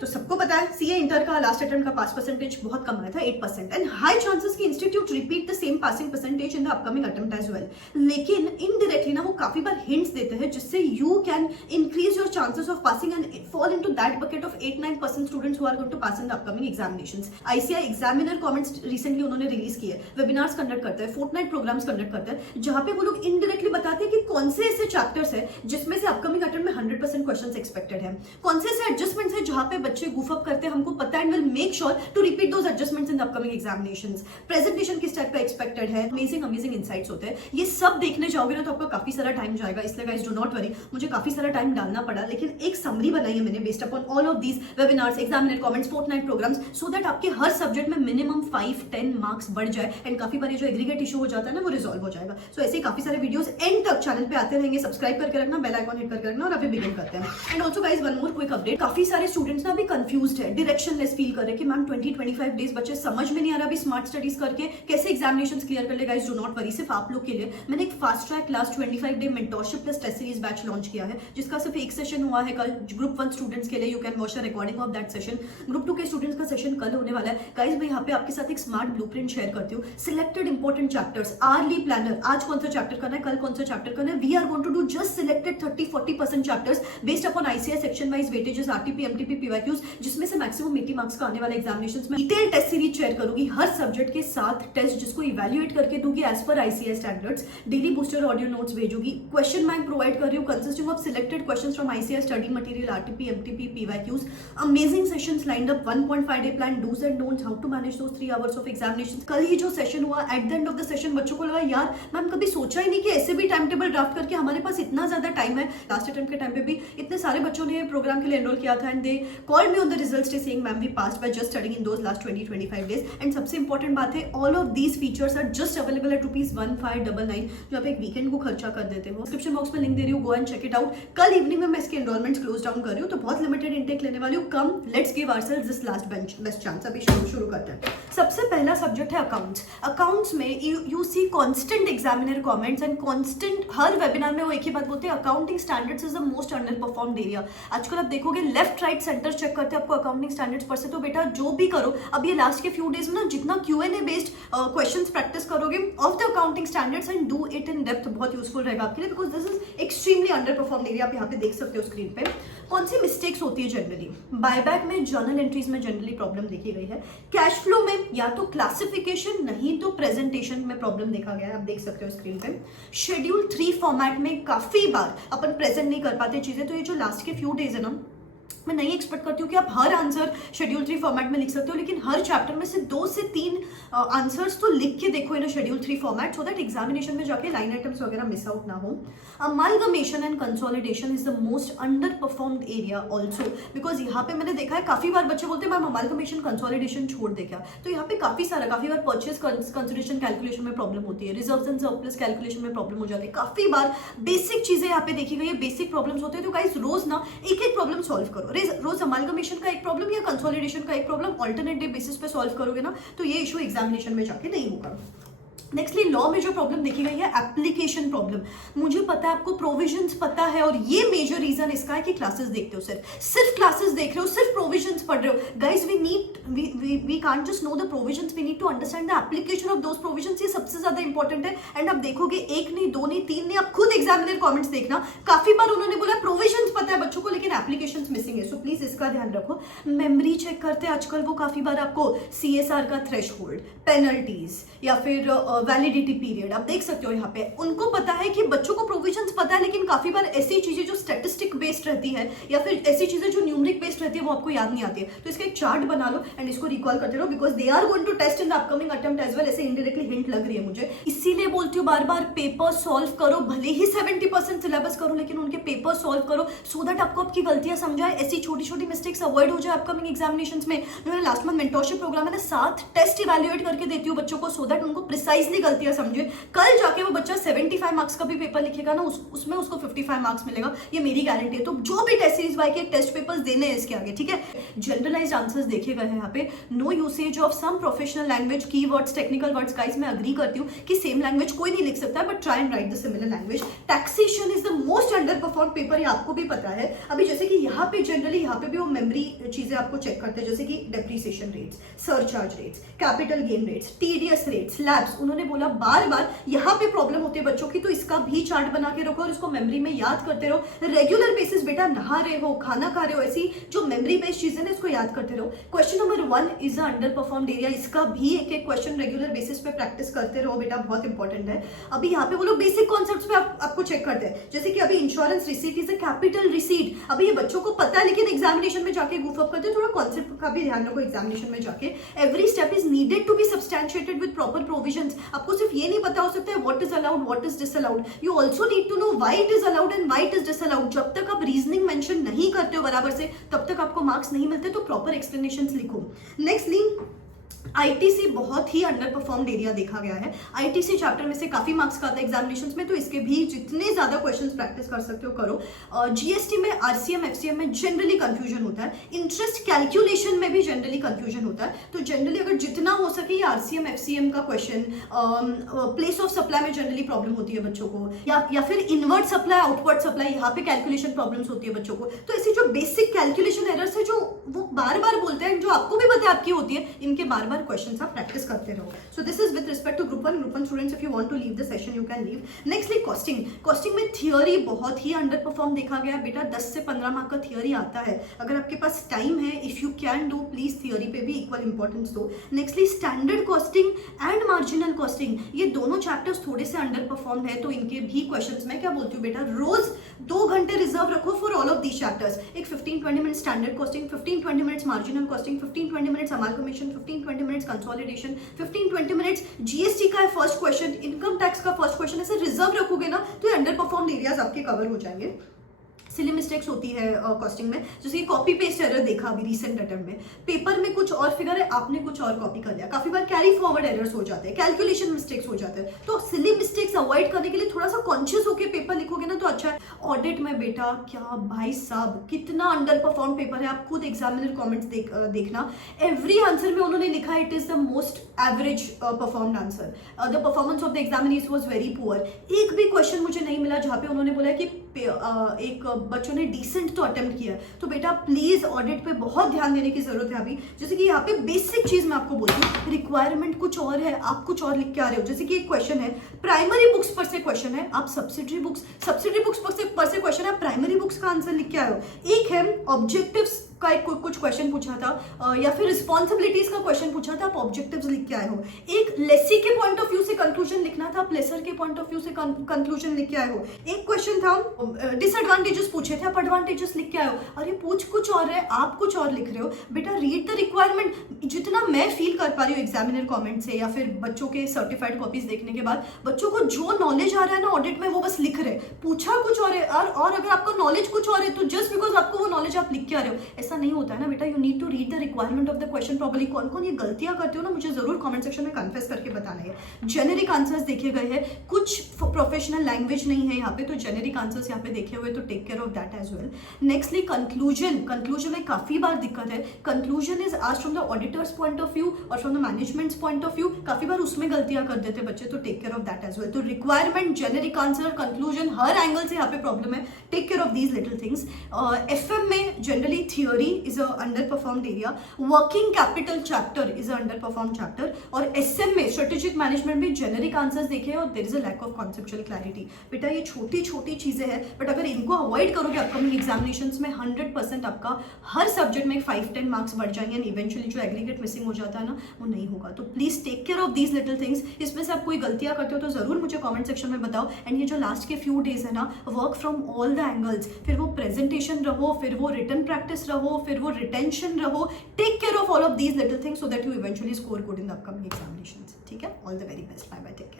तो सबको पता है सीए इंटर का लास्ट अटेम्प्ट का पास परसेंटेज बहुत कम आया था 8% एंड हाई चांसेस की institute repeat the same passing percentage in the upcoming attempt as well. लेकिन इनडायरेक्टली ना वो काफी बार हिंट्स देते हैं जिससे you can increase your chances of passing and fall into that bucket of 8-9% students who are going to pass in the upcoming examinations. ICI examiner comments recently उन्होंने release किए, वेबिनार्स कंडक्ट करते हैं, Fortnite programmes conduct करते हैं, जहां पे वो लोग इनडायरेक्टली बताते हैं कि कौन से ऐसे चैप्टर्स है जिसमें से अपकमिंग अटेम्प्ट में 100% क्वेश्चंस एक्सपेक्टेड है, कौन से ऐसे एडजस्टमेंट्स है जहां पे बच्चे गुफ अप करते हैं, हमको पता है and will make sure to repeat those adjustments in the upcoming examinations. Presentation किस टाइप का एक्सपेक्टेड है, अमेजिंग इनसाइट्स होते हैं। ये सब देखने जाओगे ना तो आपका काफी सारा टाइम जाएगा, इसलिए गाइस डू नॉट वरी, मुझे काफी सारा टाइम डालना पड़ा, लेकिन एक समरी बनाई है मैंने based upon all of these webinars, examiner comments, fortnight programmes, so that आपके हर सब्जेक्ट में मिनिमम 5-10 मार्क्स बढ़ जाए एंड काफी बार ये जो एग्रीगेट इशू हो जाता है ना वो रिजॉल्व हो जाएगा। सो ऐसे ही काफी सारे वीडियोस एंड तक चैनल पे आते रहेंगे, सब्सक्राइब करके रखना, बेल आइकॉन हिट करके रखना और अभी बिगिन करते हैं। And also guys one more quick update, काफी सारे स्टूडेंट्स ना अभी कंफ्यूज्ड है, डायरेक्शनलेस फील कर रहे हैं कि मैम 20-25 डेज बच्चे समझ में नहीं आ रहा अभी स्मार्ट स्टडीज करके कैसे एग्जामिनेशंस क्लियर कर ले। गाइस डू नॉट वरी, सिर्फ आप लोग के लिए मैंने एक fast track last 25 day mentorship plus test series batch launch किया है, जिसका सिर्फ एक सेशन हुआ है कल ग्रुप 1 स्टूडेंट्स के लिए। You can watch a recording of that session. Group 2 के स्टूडेंट्स का सेशन कल होने वाला है। गाइस मैं यहाँ पे आपके साथ एक स्मार्ट ब्लूप्रिंट शेयर करती हूँ, selected important chapters, early planner, आज कौन सा चैप्टर करना है, कल कौन सा चैप्टर करना है। We are going to do just selected 30-40% chapters based upon ICS section wise weightages, RTP, MTP, PYQs, जिसमें से मैक्सिमम 80 मार्क्स का आने वाला एग्जामिनेशंस में डिटेल टेस्ट सीरीज शेयर करूंगी, हर सब्जेक्ट के साथ टेस्ट जिसको इवैल्यूएट करके दूंगी as per ICS standards, daily booster audio notes भेजूंगी, क्वेश्चन बैंक प्रोवाइड कर रही हूँ consisting of selected questions from ICS study material, RTP, MTP, PYQs, amazing sessions lined up, 1.5 day plan, dos and don'ts, how to manage those 3 hours of examinations. कल ही जो session हुआ, at the end of the session बच्चों को लगा यार ma'am कभी सोचा ही नहीं कि ऐसे भी टाइम टेबल ड्राफ्ट करके हमारे पास इतना ज्यादा टाइम है। लास्ट अटेम्प्ट के टाइम पे भी इतने सारे बच्चों ने प्रोग्राम के लिए एनरोल किया था and they called me on the results day saying ma'am we passed by just studying in those last 20-25 days. And सबसे इंपॉर्टेंट बात है, all of these features are just available at ₹1599, जो आप एक वीकेंड को खर्चा कर देते हो। डिस्क्रिप्शन बॉक्स में लिंक दे रही हूँ, go and check it out. कल इवनिंग में मैं इसके एनरोलमेंट्स क्लोज डाउन कर रही हूँ, तो बहुत लिमिटेड इंटेक लेने वाली हूँ। Come let's give ourselves this last best chance. अभी शुरू करते हैं। सबसे पहला सब्जेक्ट है अकाउंट्स। अकाउंट्स में you see constant examiner comments and constant, हर वेबिनार में वो एक ही बात बोलते हैं, accounting standards is the most under performed area. आजकल आप देखोगे लेफ्ट राइट सेंटर चेक करते हैं आपको अकाउंटिंग स्टैंडर्ड्स पर से। तो बेटा जो भी करो, अब ये लास्ट के फ्यू डेज में ना जितना Q&A बेस्ड क्वेश्चंस प्रैक्टिस करोगे of the accounting standards and do it in depth, बहुत यूजफुल रहेगा आपके लिए, because this is extremely under performed area. आप यहाँ पे देख सकते हो स्क्रीन पे कौन सी मिस्टेक्स होती है जनरली। बायबैक में, जर्नल एंट्रीज में जनरली प्रॉब्लम देखी गई है। कैश फ्लो में या तो क्लासिफिकेशन, नहीं तो प्रेजेंटेशन में प्रॉब्लम देखा गया है, आप देख सकते हो स्क्रीन पे। शेड्यूल 3 फॉर्मेट में काफी बार अपन प्रेजेंट नहीं कर पाते चीजें, तो ये जो लास्ट के फ्यू डेज है ना, मैं नहीं एक्सपेक्ट करती हूँ कि आप हर आंसर शेड्यूल 3 फॉर्मेट में लिख सकते हो, लेकिन हर चैप्टर में से 2 से 3 आंसर्स तो लिख के देखो इन schedule 3 format, so that examination में जाके लाइन आइटम्स वगैरह मिस आउट ना हो। Amalgamation and consolidation is the most under performed area also, because यहाँ पे मैंने देखा है काफी बार बच्चे बोलते हैं मैम अमालगमेशन कंसोलिडेशन छोड़ दे क्या, तो यहाँ पे काफी बार परचेज कंसिडरेशन कैलकुलेशन में प्रॉब्लम होती है, रिजर्व्स एंड सरप्लस कैलकुलेशन में प्रॉब्लम हो जाती है, काफी बार बेसिक चीजें यहाँ पे देखी गई है, बेसिक प्रॉब्लम्स होते हैं। तो गाइस रोज ना एक प्रॉब्लम सॉल्व करो, रोज अमालगमेशन का एक प्रॉब्लम या कंसोलिडेशन का एक प्रॉब्लम ऑल्टरनेट डे बेसिस पे सॉल्व करोगे ना, तो ये इशू एग्जामिनेशन में जाके नहीं होगा। नेक्स्टली लॉ में जो प्रॉब्लम देखी गई है एप्लीकेशन प्रॉब्लम। मुझे पता है आपको प्रोविजंस पता है, और ये मेजर रीजन इसका है कि क्लासेस देखते हो, सिर्फ क्लासेस देख रहे हो, सिर्फ प्रोविजंस पढ़ रहे हो। Guys we can't just know the provisions, we need to understand the application of those provisions. ये सबसे ज्यादा इंपॉर्टेंट है। एंड आप देखोगे 1 नहीं 2 नहीं 3 नहीं, आप खुद एग्जामिनर कमेंट्स देखना, काफी बार उन्होंने बोला प्रोविजंस पता है बच्चों को लेकिन एप्लीकेशंस मिसिंग है, सो प्लीज इसका ध्यान रखो। मेमोरी चेक करते हैं आजकल वो काफी बार आपको CSR का थ्रेशहोल्ड, पेनल्टीज या फिर वैलिडिटी पीरियड, आप देख सकते हो यहाँ पे उनको पता है कि बच्चों को प्रोविजंस पता है, लेकिन काफी बार ऐसी चीजें जो स्टैटिस्टिक बेस्ड रहती है या फिर ऐसी चीजें जो न्यूमरिक बेस्ड रहती है वो आपको याद नहीं आती है। तो इसका एक चार्ट बना लो एंड इसको रिकॉल करते रहो, because they are going to test in the upcoming attempt as well. ऐसे इनडायरेक्टली हिंट लग रही है मुझे, इसीलिए बोलती हूँ बार बार पेपर सॉल्व करो, भले ही 70% सिलेबस करो लेकिन उनके पेपर सॉल्व करो, सो दैट आपको आपकी गलतियां समझाए, ऐसी छोटी छोटी मिस्टेक्स अवॉइड हो जाए अपकमिंग एग्जामिनेशन में। मैंने लास्ट मंथ मेंटरशिप प्रोग्राम में 7 टेस्ट इवैल्यूएट करके देती हूँ बच्चों को, सो दैट उनको प्रिसाइजली गलतियां समझे। कल जाके वो बच्चा 75 मार्क्स का भी पेपर लिखेगा ना, उसमें उसको 55 मार्क्स मिलेगा, ये मेरी गारंटी है। तो जो भी टेस्ट सीरीज वाई के टेस्ट पेपर्स देने हैं इसके आगे, ठीक है। जनरलाइज्ड आंसर्स देखे गए हैं यहाँ पे। No usage of some professional language, keywords, technical words. Guys मैं अग्री करती हूँ कि सेम लैंग्वेज कोई नहीं लिख सकता, but try and write the similar language. Taxation is the most under perform paper, ये आपको भी पता है। अभी जैसे कि यहाँ पे जनरली यहाँ पे भी वो मेमोरी चीजें आपको चेक करते हैं, जैसे कि depreciation rates, surcharge rates, capital gain rates, TDS rates, labs. उन्होंने बोला बार बार यहाँ पे प्रॉब्लम होती है बच्चों की, तो इसका भी चार्ट बना के रखो और इसको मेमोरी में याद करते रहो। रेगुलर बेसिस बेटा नहा रहे हो, खाना खा रहे हो, ऐसी जो मेमोरी बेस्ड चीजें ना इसको याद करते रहो। Question number 1 is a under performed area, इसका भी एक एक क्वेश्चन रेगुलर बेसिस पे प्रैक्टिस करते रहो बेटा, बहुत इंपॉर्टेंट है। अभी यहाँ पे वो लोग बेसिक कॉन्सेप्ट्स पे आपको चेक करते हैं, जैसे कि अभी insurance receipt is a capital receipt. अभी ये बच्चों को पता है लेकिन एग्जामिनेशन में जाके गूफ अप करते हैं, थोड़ा कॉन्सेप्ट का भी ध्यान रखो एग्जामिनेशन में जाके। Every step is needed to be substantiated with proper provisions. आपको सिर्फ ये नहीं पता हो सकता है what is allowed, what is disallowed, you also need to know why it is allowed and why it is disallowed. जब तक आप रीजनिंग मेंशन नहीं करते हो बराबर से, तब तक आपको मार्क्स नहीं मिलते, तो प्रॉपर एक्सप्लेनेशंस लिखो। नेक्स्टली आईटीसी बहुत ही अंडर परफॉर्म्ड एरिया देखा गया है। आईटीसी चैप्टर में से काफी मार्क्स का आता है एग्जामिनेशंस में, तो इसके भी जितने ज्यादा क्वेश्चंस प्रैक्टिस कर सकते हो करो। जीएसटी में, आरसीएम, एफसीएम में जनरली कंफ्यूजन होता है। इंटरेस्ट कैलकुलेशन में भी जनरली कंफ्यूजन होता है, तो जनरली अगर जितना हो सके ये आरसीएम, एफसीएम का क्वेश्चन, प्लेस ऑफ सप्लाई में जनरली प्रॉब्लम होती है बच्चों को, या फिर इनवर्ट सप्लाई, आउटवर्ड सप्लाई, यहाँ पे कैलकुलेशन प्रॉब्लम्स होती है बच्चों को। तो ऐसी जो बेसिक कैलकुलेशन एरर्स है जो वो बार बार बोलते हैं, जो आपको भी पता है आपकी होती है, इनके बार बार क्वेश्चंस आप प्रैक्टिस करते रहो। So this is with respect to group 1 students. If you want to leave the session you can leave. Nextly costing में थियोरी बहुत ही अंडर परफॉर्म देखा गया बेटा। 10 से 15 मार्क का थियोरी आता है, अगर आपके पास टाइम है, if you can do, please theory पे भी इक्वल इंपॉर्टेंस दो। Nextly standard costing and marginal costing, ये दोनों चैप्टर्स थोड़े से अंडर परफॉर्म है, तो इनके भी क्वेश्चंस मैं क्या बोलती हूँ बेटा, रोज 2 घंटे रिजर्व रखो for all of these chapters. एक 15-20 minute standard costing, 15-20 minutes marginal costing, 15-20 minutes amalgamation, 15-20 minutes consolidation, 15-20 minutes GST का है फर्स्ट क्वेश्चन, इनकम टैक्स का फर्स्ट क्वेश्चन। ऐसे रिजर्व रखोगे ना तो ये अंडर परफॉर्म एरियाज आपके कवर हो जाएंगे। सिली मिस्टेक्स होती है कॉस्टिंग में, जैसे कि कॉपी पेस्ट एरर देखा अभी रिसेंट अटेम्प्ट में, पेपर में कुछ और फिगर है, आपने कुछ और कॉपी कर लिया। काफी बार कैरी फॉरवर्ड एरर्स हो जाते हैं, कैलकुलेशन मिस्टेक्स हो जाते हैं, तो सिली मिस्टेक्स अवॉइड करने के लिए थोड़ा सा कॉन्शियस होकर पेपर लिखोगे ना तो अच्छा है। ऑडिट में बेटा क्या भाई साहब कितना अंडर परफॉर्म पेपर है, आप खुद एग्जामिनर कॉमेंट्स देखना। एवरी आंसर में उन्होंने लिखा it is the most average performed answer, the performance of the examinees was very poor. एक भी क्वेश्चन मुझे नहीं मिला जहां पे उन्होंने बोला कि एक बच्चों ने डिसेंट तो अटेम्प्ट किया। तो बेटा प्लीज ऑडिट पे बहुत ध्यान देने की जरूरत है अभी। जैसे कि यहाँ पे बेसिक चीज मैं आपको बोलती हूँ, रिक्वायरमेंट कुछ और है, आप कुछ और लिख के आ रहे हो। जैसे कि एक क्वेश्चन है, प्राइमरी बुक्स पर से क्वेश्चन है, आप सब्सिडरी बुक्स पर से क्वेश्चन है, प्राइमरी बुक्स का आंसर लिख के आए हो। एक है ऑब्जेक्टिव्स का एक कुछ क्वेश्चन पूछा था, या फिर रिस्पॉन्सिबिलिटीज का क्वेश्चन पूछा था, आप ऑब्जेक्टिव्स लिख के आए हो। एक लेसी के पॉइंट ऑफ व्यू से कंक्लूजन लिखना था, आप लेसर के पॉइंट ऑफ व्यू से कंक्लूजन लिख के आए हो। एक क्वेश्चन था डिसएडवांटेजेस पूछे थे, आप एडवांटेजेस लिख के आए हो। अरे पूछ कुछ और है, आप कुछ और लिख रहे हो। बेटा रीड द रिक्वायरमेंट। जितना मैं फील कर पा रही हूँ एग्जामिनर कमेंट से या फिर बच्चों के सर्टिफाइड कॉपीज देखने के बाद, बच्चों को जो नॉलेज आ रहा है ना ऑडिट में वो बस लिख रहे, पूछा कुछ और है। और अगर आपका नॉलेज कुछ और है तो जस्ट बिकॉज आपको वो नॉलेज आप लिख के आ रहे हो, ऐसा नहीं होता है ना बेटा। You need to read the requirement of the question properly. कौन कौन ये गलतियां करते हो ना, मुझे जरूर कमेंट सेक्शन में कन्फेस करके बताना है। जेनेरिक आंसर्स देखे गए हैं, कुछ प्रोफेशनल लैंग्वेज नहीं है यहाँ पे, तो जेनेरिक आंसर्स यहाँ पे देखे हुए, तो take care of that as well. Nextly conclusion में काफी बार दिक्कत है। Conclusion is asked from the auditor's point of view और from the management's point of view, काफी बार उसमें गलतियां कर देते बच्चे, तो take care of that as well. तो रिक्वायरमेंट, जेनेरिक आंसर, कंक्लूजन, हर एंगल से यहाँ पे प्रॉब्लम है, take care of these little things. FM में generally theory is a under performed area, working capital chapter is a under perform chapter, और SM में strategic management में generic answers देखे और there is a lack of conceptual clarity. बेटा ये छोटी छोटी चीजें हैं, बट अगर इनको अवॉइड करोगे अपकमिंग एग्जामिनेशंस में 100% आपका हर सब्जेक्ट में 5-10 मार्क्स बढ़ जाएंगे एंड इवेंचुअली जो एग्रीगेट मिसिंग हो जाता है ना वो नहीं होगा। तो please take care of these little things. इसमें से आप कोई गलतियां करते हो तो जरूर मुझे कमेंट सेक्शन में बताओ। एंड ये जो लास्ट के फ्यू डेज है ना, work from all the angles, फिर वो प्रेजेंटेशन रहो, फिर वो रिटन प्रैक्टिस रहो, फिर वो रिटेंशन रहो। Take care of all of these little things so that you eventually score good in the upcoming examinations. ठीक है, all the very best, bye bye, take care.